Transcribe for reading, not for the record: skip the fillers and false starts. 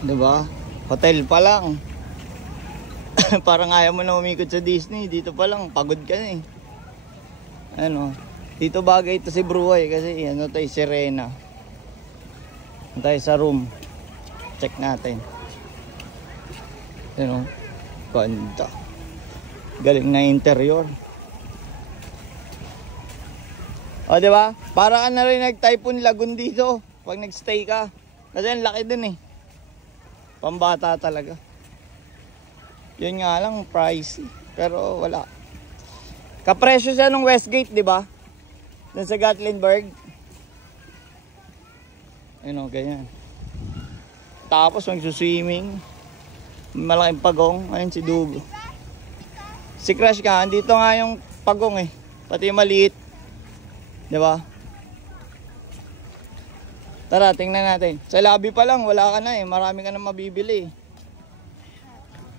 Diba? Hotel pa lang. Parang ayaw mo na umikot sa Disney. Dito pa lang, pagod ka na eh. Ano, dito bagay ito si Bruay kasi ano tayo, Serena. Tayo sa room. Check natin. Ano, ganda. Galing na interior. O diba? Para ka na rin nag-Typhoon Lagoon dito pag nag-stay ka. Kasi ang laki din eh. Pambata talaga. Yun nga lang, pricey. Pero wala. Kapresyo siya nung Westgate, di ba? Dun sa Gatlinburg. Ayun o, ganyan. Tapos magsuswimming. Malaking pagong. Ayun si Dugo. Si Crush ka, andito nga yung pagong eh. Pati yung maliit. Di ba? Tara, tingnan natin. Sa lobby pa lang, wala ka na eh. Marami ka na mabibili eh.